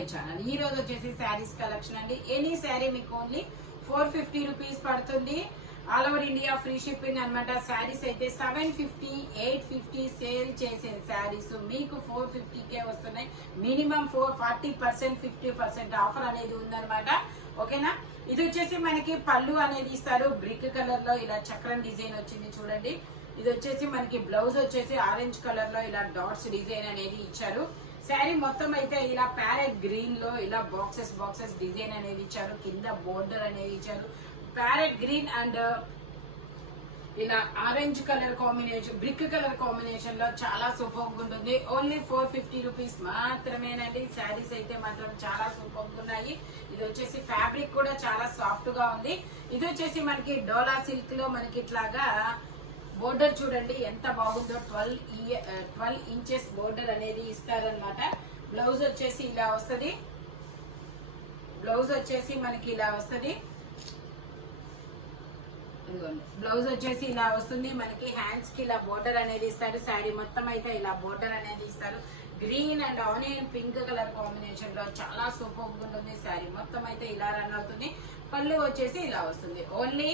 My channel. ఈ రోజు వచ్చేసి శారీస్ కలెక్షన్ అండి. ఎనీ శారీ మీకు ఓన్లీ 450 రూపీస్ పడుతుంది. All over India free shipping అనమాట. శారీస్ అయితే 750, 850 సేల్ చేసే శారీస్ మీకు 450కే వస్తున్నాయి. మినిమం 40%, 50% ఆఫర్ అనేది ఉందన్నమాట. ఓకేనా. ఇది వచ్చేసి మనకి పళ్ళు అనేది ఇస్తారు. బ్రిక్ కలర్ లో ఇలా చక్రం డిజైన్ వచ్చింది చూడండి. ఇది వచ్చేసి మనకి బ్లౌజ్ వచ్చేసి ఆరెంజ్ కలర్ లో ఇలా డాట్స్ డిజైన్ అనేది ఇచ్చారు. శారీ మొత్తం అయితే ఇలా ప్యారెట్ గ్రీన్ లో ఇలా బాక్సెస్ డిజైన్ అనేది ఇచ్చారు. కింద బోర్డర్ అనేది ఇచ్చారు. ప్యారెట్ గ్రీన్ అండ్ ఇలా orange colour combination, brick colour combination లో చాలా సూపర్ ఉంటుంది. ఓన్లీ 450 రూపీస్ మాత్రమేనండి. శారీస్ అయితే మాత్రం చాలా సూపర్ ఉన్నాయి. ఇది వచ్చేసి ఫ్యాబ్రిక్ కూడా చాలా సాఫ్ట్ గా ఉంది. ఇది వచ్చేసి మనకి డోలా సిల్క్ లో మనకి ఇట్లాగా బోర్డర్ చూడండి ఎంత బాగుందో. 12 ఇంచెస్ బోర్డర్ అనేది ఇస్తారనమాట. బ్లౌజ్ వచ్చేసి ఇలా వస్తుంది. బ్లౌజ్ వచ్చేసి మనకి ఇలా వస్తుంది. బ్లౌజ్ వచ్చేసి ఇలా వస్తుంది. మనకి హ్యాండ్స్ కి ఇలా బోర్డర్ అనేది ఇస్తారు. శారీ మొత్తం అయితే ఇలా బోర్డర్ అనేది ఇస్తారు. Green and onion pink colour combination లో చాలా సూపర్ ఉంటుంది. శారీ మొత్తం అయితే ఇలా రన్ అవుతుంది. పళ్ళు వచ్చేసి ఇలా వస్తుంది. Only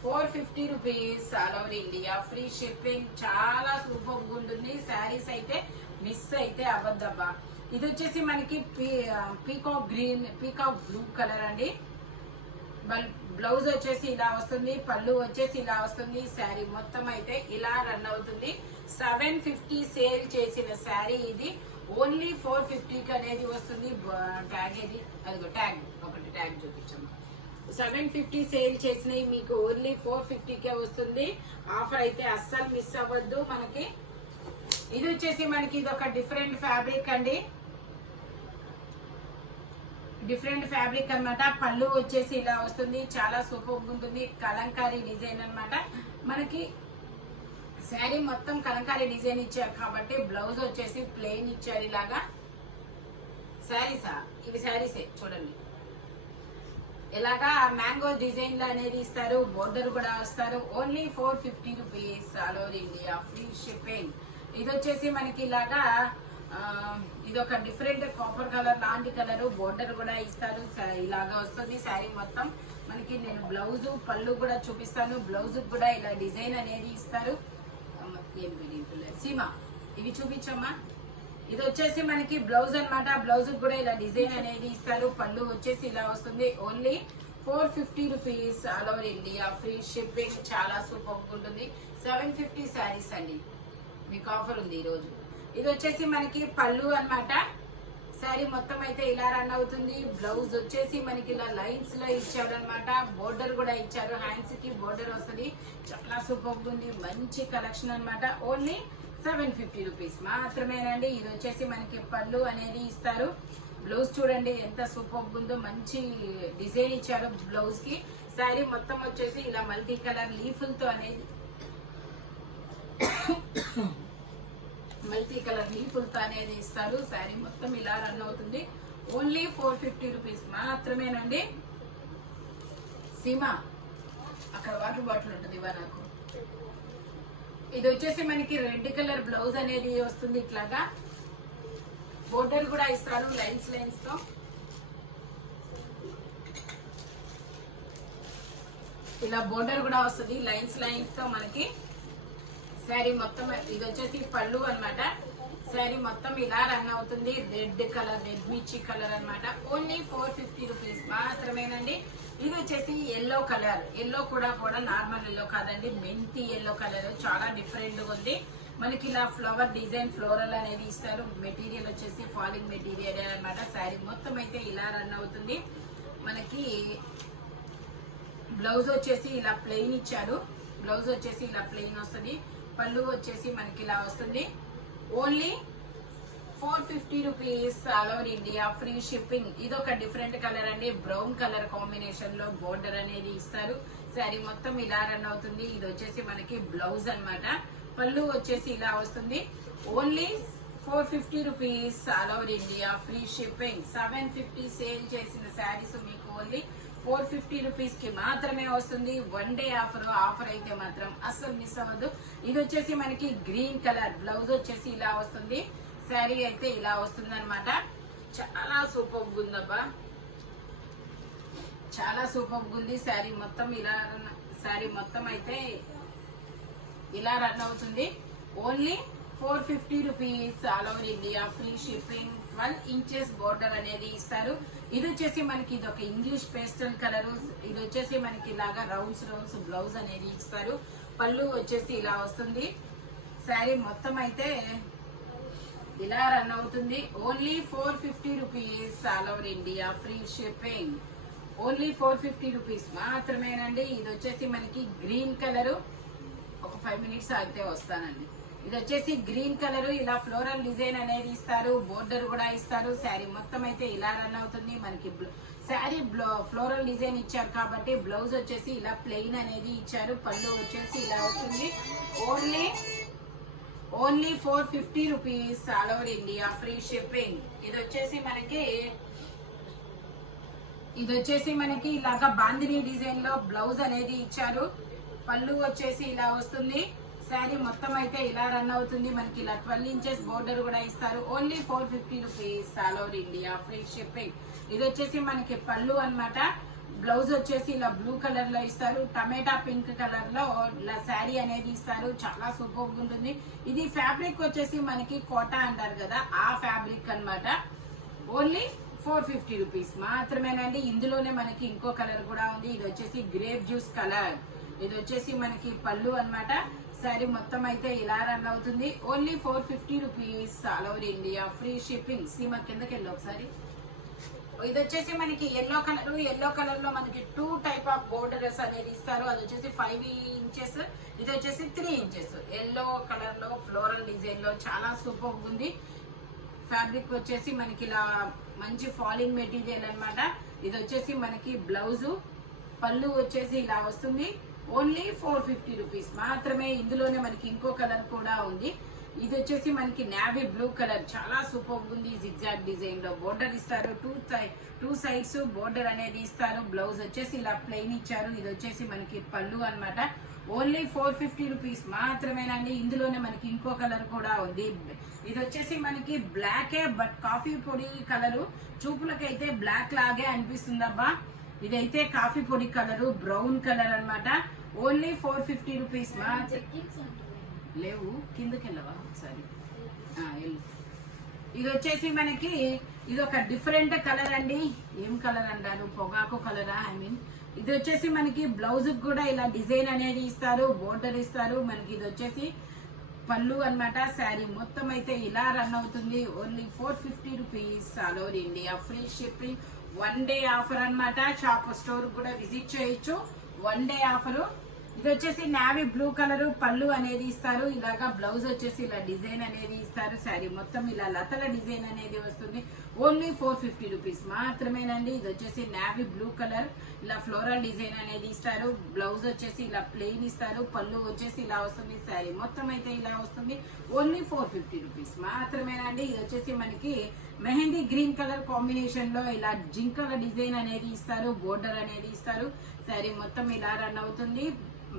450 rupees all over India free shipping. చాలా సూపర్ ఉంటుంది. శారీస్ అయితే మిస్ అయితే అవ్వద్దబ్బా. ఇది వచ్చేసి మనకి peacock green, peacock blue colour అండి. బ్లౌజ్ వచ్చేసి ఇలా వస్తుంది. పళ్ళు వచ్చేసి ఇలా వస్తుంది. శారీ మొత్తం అయితే ఇలా రన్ అవుతుంది. 750 సేల్ చేసిన శారీ ఇది. ఓన్లీ 450కి అనేది వస్తుంది. ట్యాగ్ ఏది, అదిగో ట్యాగ్, ఒకటి ట్యాగ్ చూపించమ్మా. 750 సేల్ చేసినవి మీకు ఓన్లీ 450కే వస్తుంది. ఆఫర్ అయితే అస్సలు మిస్ అవ్వద్దు. మనకి ఇది వచ్చేసి మనకి ఇది ఒక డిఫరెంట్ ఫ్యాబ్రిక్ అండి. డిఫరెంట్ ఫ్యాబ్రిక్ అన్నమాట. పళ్ళు వచ్చేసి ఇలా వస్తుంది. చాలా సూపర్ ఉంటుంది. కలంకారీ డిజైన్ అన్నమాట. మనకి శారీ మొత్తం కలంకారీ డిజైన్ ఇచ్చారు కాబట్టి బ్లౌజ్ వచ్చేసి ప్లెయిన్ ఇచ్చారు. ఇలాగా శారీసా, ఇవి శారీసే చూడండి. ఇలాగా మ్యాంగో డిజైన్ లో అనేది ఇస్తారు. బోర్డర్ కూడా వస్తారు. Only 450 rupees all over India free shipping. ఇది వచ్చేసి మనకి ఇలాగా ఇది ఒక డిఫరెంట్ కాపర్ కలర్ లాంటి కలర్. బోర్డర్ కూడా ఇస్తారు. ఇలాగా వస్తుంది శారీ మొత్తం. మనకి నేను బ్లౌజ్ పళ్ళు కూడా చూపిస్తాను. బ్లౌజ్ కూడా ఇలా డిజైన్ అనేది ఇస్తారు. సీమా ఇవి చూపించమ్మా. ఇది వచ్చేసి మనకి బ్లౌజ్ అనమాట. బ్లౌజ్ కూడా ఇలా డిజైన్ అనేది ఇస్తారు. పళ్ళు వచ్చేసి ఇలా వస్తుంది. Only 450 rupees all over India free shipping. చాలా సూపర్ ఉంటుంది. 750 శారీస్ అండి మీకు ఆఫర్ ఉంది ఈరోజు. ఇది వచ్చేసి మనకి పళ్ళు అనమాట. శారీ మొత్తం అయితే ఇలా రన్ అవుతుంది. బ్లౌజ్ వచ్చేసి మనకి ఇలా లైన్స్ లో ఇచ్చాడు అనమాట. బోర్డర్ కూడా ఇచ్చారు. హ్యాండ్స్ కి బోర్డర్ వస్తుంది. చాలా సూపర్ ఉంది. మంచి కలెక్షన్ అనమాట. ఓన్లీ 750 రూపీస్ మాత్రమేనండి. ఇది వచ్చేసి మనకి పళ్ళు అనేది ఇస్తారు. బ్లౌజ్ చూడండి ఎంత సూపర్ ఉందో. మంచి డిజైన్ ఇచ్చారు బ్లౌజ్ కి. శారీ మొత్తం వచ్చేసి ఇలా మల్టీ కలర్ లీఫులతో అనేది ఇస్తారు. శారీ మొత్తం ఇలా రన్ అవుతుంది. ఓన్లీ 450 రూపీస్ మాత్రమేనండి. సీమా అక్కడ వాటర్ బాటిల్ ఉంటుంది ఇవా నాకు. ఇది వచ్చేసి మనకి రెడ్ కలర్ బ్లౌజ్ అనేది వస్తుంది. ఇట్లాగా బోర్డర్ కూడా ఇస్తారు లైన్స్ తో. ఇలా బోర్డర్ కూడా వస్తుంది లైన్స్ తో మనకి. శారీ మొత్తం ఇది వచ్చేసి పళ్ళు అన్నమాట. శారీ మొత్తం ఇలా రన్ అవుతుంది. రెడ్ కలర్, రెడ్ మిర్చి కలర్ అన్నమాట. ఓన్లీ 450 రూపీస్ మాత్రమేనండి. ఇది వచ్చేసి ఎల్లో కలర్. ఎల్లో కూడా నార్మల్ ఎల్లో కాదండి, మెంతి ఎల్లో కలర్. చాలా డిఫరెంట్ గా ఉంది. మనకి ఇలా ఫ్లవర్ డిజైన్ ఫ్లోరల్ అనేది ఇస్తారు. మెటీరియల్ వచ్చేసి ఫాలింగ్ మెటీరియల్ అన్నమాట. శారీ మొత్తం అయితే ఇలా రన్ అవుతుంది. మనకి బ్లౌజ్ వచ్చేసి ఇలా ప్లెయిన్ ఇచ్చారు. బ్లౌజ్ వచ్చేసి ఇలా ప్లెయిన్ వస్తుంది. పళ్ళు వచ్చేసి మనకి ఇలా వస్తుంది. Only 450 rupees all over India free shipping. ఇది ఒక డిఫరెంట్ కలర్ అండి. బ్రౌన్ కలర్ కాంబినేషన్ లో బోర్డర్ అనేది ఇస్తారు. శారీ మొత్తం ఇలా రన్ అవుతుంది. ఇది వచ్చేసి మనకి బ్లౌజ్ అన్నమాట. పళ్ళు వచ్చేసి ఇలా వస్తుంది. Only 450 rupees all over India free shipping. 750 sale చేసిన శారీస్ మీకు ఓన్లీ 450 రూపీస్ కి మాత్రమే వస్తుంది. వన్ డే ఆఫర్ అయితే మాత్రం అస్సలు మిస్ అవ్వద్దు. ఇది వచ్చేసి మనకి గ్రీన్ కలర్. బ్లౌజ్ వచ్చేసి ఇలా వస్తుంది. శారీ అయితే ఇలా వస్తుంది అనమాట. చాలా సూపర్ ఉందబ్బా, చాలా సూపర్ ఉంది. శారీ మొత్తం ఇలా, శారీ మొత్తం అయితే ఇలా రన్ అవుతుంది. Only 450 rupees, all over India free shipping. 12 inches border అనేది ఇస్తారు. ఇది వచ్చేసి మనకి ఇది ఒక ఇంగ్లీష్ పేస్టల్ కలర్. ఇది వచ్చేసి మనకి ఇలాగా రౌండ్స్ రౌండ్స్ బ్లౌజ్ అనేది ఇస్తారు. పళ్ళు వచ్చేసి ఇలా వస్తుంది. శారీ మొత్తం అయితే ఇలా రన్ అవుతుంది. Only 450 rupees, all over India free shipping. Only 450 rupees మాత్రమేనండి. ఇది వచ్చేసి మనకి గ్రీన్ కలరు. ఒక 5 మినిట్స్ ఆగితే వస్తానండి. ఇది వచ్చేసి గ్రీన్ కలర్, ఇలా ఫ్లోరల్ డిజైన్ అనేది ఇస్తారు. బోర్డర్ కూడా ఇస్తారు. శారీ మొత్తం అయితే ఇలా రన్ అవుతుంది. మనకి శారీ ఫ్లోరల్ డిజైన్ ఇచ్చారు కాబట్టి బ్లౌజ్ వచ్చేసి ఇలా ప్లెయిన్ అనేది ఇచ్చారు. పళ్ళు వచ్చేసి ఇలా వస్తుంది. Only 450 rupees, all over India free shipping. ఇది వచ్చేసి మనకి ఇలాగా బాందిని డిజైన్ లో బ్లౌజ్ అనేది ఇచ్చారు. పళ్ళు వచ్చేసి ఇలా వస్తుంది. శారీ మొత్తం అయితే ఇలా రన్ అవుతుంది. మనకి ఇలా 12 ఇంచెస్ బోర్డర్ కూడా ఇస్తారు. Only 450 rupees, all over India free shipping. ఇది వచ్చేసి మనకి పళ్ళు అన్నమాట. బ్లౌజ్ వచ్చేసి ఇలా బ్లూ కలర్ లో ఇస్తారు. టమాటా పింక్ కలర్ లో ఇలా శారీ అనేది ఇస్తారు. చాలా సూపర్ ఉంటుంది. ఇది ఫ్యాబ్రిక్ వచ్చేసి మనకి కోటా అంటారు కదా, ఆ ఫ్యాబ్రిక్ అన్నమాట. ఓన్లీ 450 రూపీస్ మాత్రమేనండి. ఇందులోనే మనకి ఇంకో కలర్ కూడా ఉంది. ఇది వచ్చేసి గ్రేప్ జ్యూస్ కలర్. ఇది వచ్చేసి మనకి పళ్ళు అన్నమాట. శారీ మొత్తం అయితే ఇలా రన్ అవుతుంది. Only 450 rupees, all over India free shipping. సీమ కిందకి వెళ్ళి ఒకసారి. ఇది వచ్చేసి మనకి ఎల్లో కలర్ లో మనకి 2 టైప్ ఆఫ్ బోర్డర్స్ అనేది ఇస్తారు. అది వచ్చేసి 5 ఇంచెస్, ఇది వచ్చేసి 3 ఇంచెస్. ఎల్లో కలర్ లో ఫ్లోరల్ డిజైన్ లో చాలా సూపర్ ఉంది. ఫ్యాబ్రిక్ వచ్చేసి మనకి ఇలా మంచి ఫాలింగ్ మెటీరియల్ అన్నమాట. ఇది వచ్చేసి మనకి బ్లౌజ్, పళ్ళు వచ్చేసి ఇలా వస్తుంది. ఓన్లీ 450 రూపీస్ మాత్రమే. ఇందులోనే మనకి ఇంకో కలర్ కూడా ఉంది. ఇది వచ్చేసి మనకి నావీ బ్లూ కలర్, చాలా సూపర్ ఉంది. జిగ్జాగ్ డిజైన్ లో బోర్డర్ ఇస్తారు. 2 సైడ్స్ బోర్డర్ అనేది ఇస్తారు. బ్లౌజ్ వచ్చేసి ఇలా ప్లెయిన్ ఇచ్చారు. ఇది వచ్చేసి మనకి పళ్ళు అన్నమాట. ఓన్లీ 450 రూపీస్ మాత్రమేనండి. ఇందులోనే మనకి ఇంకో కలర్ కూడా ఉంది. ఇది వచ్చేసి మనకి బ్లాకే, బట్ కాఫీ పొడి కలరు. చూపులకైతే బ్లాక్ లాగే అనిపిస్తుందబ్బా. ఇదైతే కాఫీ పొడి కలరు, బ్రౌన్ కలర్ అన్నమాట. ఓన్లీ 450 రూపీస్ లేవు. కిందకి వెళ్ళవా ఒకసారి. ఇది వచ్చేసి మనకి ఇది ఒక డిఫరెంట్ కలర్ అండి. ఏం కలర్ అంటారు, పొగాకు కలరా? ఇది వచ్చేసి మనకి బ్లౌజ్ కూడా ఇలా డిజైన్ అనేది ఇస్తారు. బోర్డర్ ఇస్తారు. మనకి ఇది వచ్చేసి పళ్ళు అన్నమాట. శారీ మొత్తం అయితే ఇలా రన్ అవుతుంది. Only 450 rupees, all over India free shipping. 1 day offer అన్నమాట. షాప్ స్టోర్ కూడా విజిట్ చేయొచ్చు. 1 డే ఆఫర్. ఇది వచ్చేసి నావీ బ్లూ కలర్, పళ్ళు అనేది ఇస్తారు. ఇలాగా బ్లౌజ్ వచ్చేసి ఇలా డిజైన్ అనేది ఇస్తారు. శారీ మొత్తం ఇలా లతల డిజైన్ అనేది వస్తుంది. ఓన్లీ 450 రూపీస్ మాత్రమేనండి. ఇది వచ్చేసి నావీ బ్లూ కలర్, ఇలా ఫ్లోరల్ డిజైన్ అనేది ఇస్తారు. బ్లౌజ్ వచ్చేసి ఇలా ప్లెయిన్ ఇస్తారు. పళ్ళు వచ్చేసి ఇలా వస్తుంది. శారీ మొత్తం అయితే ఇలా వస్తుంది. ఓన్లీ 450 రూపీస్ మాత్రమేనండి. ఇది వచ్చేసి మనకి మెహందీ గ్రీన్ కలర్ కాంబినేషన్ లో ఇలా జింకల డిజైన్ అనేది ఇస్తారు. బోర్డర్ అనేది ఇస్తారు. శారీ మొత్తం ఇలా రన్ అవుతుంది.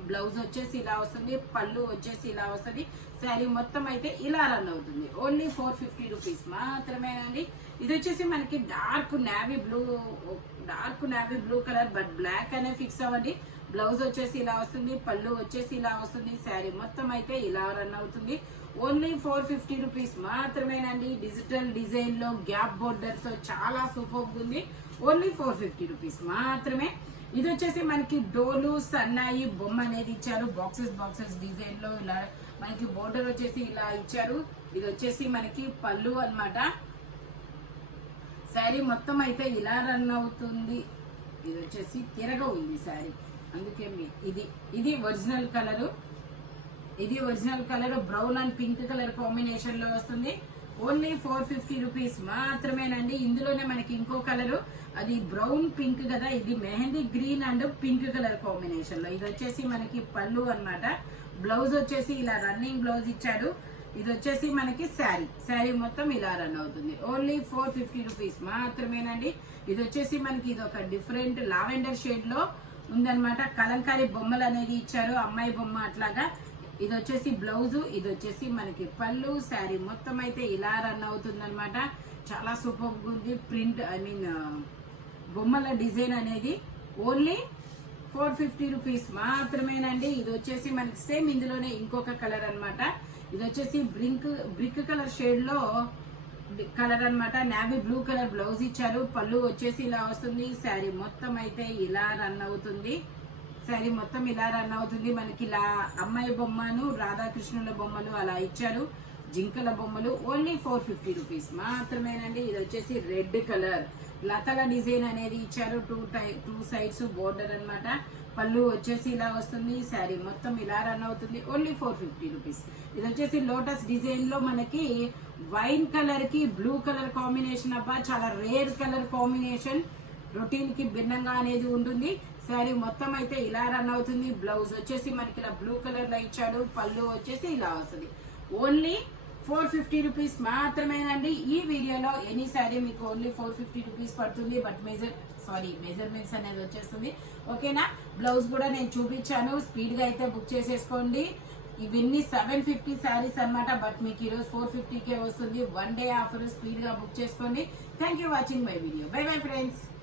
బ్లౌజ్ వచ్చేసి ఇలా వస్తుంది. పళ్ళు వచ్చేసి ఇలా వస్తుంది. శారీ మొత్తం అయితే ఇలా రన్ అవుతుంది. ఓన్లీ 450 రూపీస్ మాత్రమేనండి. ఇది వచ్చేసి మనకి dark navy blue colour, but black అనే ఫిక్స్ అవ్వండి. బ్లౌజ్ వచ్చేసి ఇలా వస్తుంది. పళ్ళు వచ్చేసి ఇలా వస్తుంది. శారీ మొత్తం అయితే ఇలా రన్ అవుతుంది. ఓన్లీ 450 రూపీస్ మాత్రమేనండి. డిజిటల్ డిజైన్ లో గ్యాప్ బోర్డర్ తో చాలా సూపర్ ఉంది. ఓన్లీ 450 రూపీస్ మాత్రమే. ఇది వచ్చేసి మనకి డోలు సన్నాయి బొమ్మ అనేది ఇచ్చారు. బాక్సెస్ డిజైన్ లో ఇలా మనకి బోర్డర్ వచ్చేసి ఇలా ఇచ్చారు. ఇది వచ్చేసి మనకి పళ్ళు అన్నమాట. శారీ మొత్తం అయితే ఇలా రన్ అవుతుంది. ఇది వచ్చేసి తిరగ ఉంది శారీ, అందుకే ఇది ఒరిజినల్ కలరు. ఇది original colour brown and pink colour combination లో వస్తుంది. ఓన్లీ 450 రూపీస్ మాత్రమేనండి. ఇందులోనే మనకి ఇంకో కలరు, అది బ్రౌన్ పింక్ కదా, ఇది mehndi green and pink colour combination లో. ఇది వచ్చేసి మనకి పళ్ళు అన్నమాట. బ్లౌజ్ వచ్చేసి ఇలా రన్నింగ్ బ్లౌజ్ ఇచ్చారు. ఇది వచ్చేసి మనకి శారీ మొత్తం ఇలా రన్ అవుతుంది. ఓన్లీ 450 రూపీస్ మాత్రమేనండి. ఇది వచ్చేసి మనకి ఇది ఒక డిఫరెంట్ లావెండర్ షేడ్ లో ఉందన్నమాట. కలంకారీ బొమ్మలు అనేది ఇచ్చారు. అమ్మాయి బొమ్మ అట్లాగా ఇది వచ్చేసి బ్లౌజ్, ఇది వచ్చేసి మనకి పళ్ళు. శారీ మొత్తం అయితే ఇలా రన్ అవుతుంది అనమాట. చాలా సూపర్ ఉంది. ప్రింట్ బొమ్మల డిజైన్ అనేది ఓన్లీ 450 రూపీస్ మాత్రమేనండి. ఇది వచ్చేసి మనకి సేమ్ ఇందులోనే ఇంకొక కలర్ అన్నమాట. ఇది వచ్చేసి బ్రిక్ కలర్ షేడ్ లో కలర్ అన్నమాట. నావీ బ్లూ కలర్ బ్లౌజ్ ఇచ్చారు. పళ్ళు వచ్చేసి ఇలా వస్తుంది. శారీ మొత్తం అయితే ఇలా రన్ అవుతుంది. శారీ మొత్తం ఇలా రన్ అవుతుంది. మనకి ఇలా అమ్మాయి బొమ్మను, రాధాకృష్ణుల బొమ్మలు అలా ఇచ్చారు. జింకల బొమ్మలు ఓన్లీ 450 రూపీస్ మాత్రమేనండి. ఇది వచ్చేసి రెడ్ కలర్ లతల డిజైన్ అనేది ఇచ్చారు. టూ సైడ్స్ బోర్డర్ అన్నమాట. పళ్ళు వచ్చేసి ఇలా వస్తుంది. శారీ మొత్తం ఇలా రన్ అవుతుంది. Only 450 rupees. ఇది వచ్చేసి లోటస్ డిజైన్ లో మనకి వైన్ కలర్ కి బ్లూ కలర్ కాంబినేషన్. అబ్బా చాలా రేర్ కలర్ కాంబినేషన్. రొటీన్ కి భిన్నంగా అనేది ఉంటుంది. శారీ మొత్తం అయితే ఇలా రన్ అవుతుంది. బ్లౌజ్ వచ్చేసి మనకి ఇలా బ్లూ కలర్ లో ఇచ్చాడు. పళ్ళు వచ్చేసి ఇలా వస్తుంది. ఓన్లీ 450 రూపీస్ మాత్రమేనండి. ఈ వీడియోలో ఎనీ శారీ మీకు ఓన్లీ 450 రూపీస్ పడుతుంది. బట్ మెజర్మెంట్స్ అనేది వచ్చేస్తుంది. ఓకేనా? బ్లౌజ్ కూడా నేను చూపించాను. స్పీడ్ గా అయితే బుక్ చేసేసుకోండి. ఇవన్నీ 750 శారీస్ అన్నమాట. బట్ మీకు ఈరోజు 450కే వస్తుంది. 1 డే ఆఫర్. స్పీడ్ గా బుక్ చేసుకోండి. Thank you watching my video. By bye friends.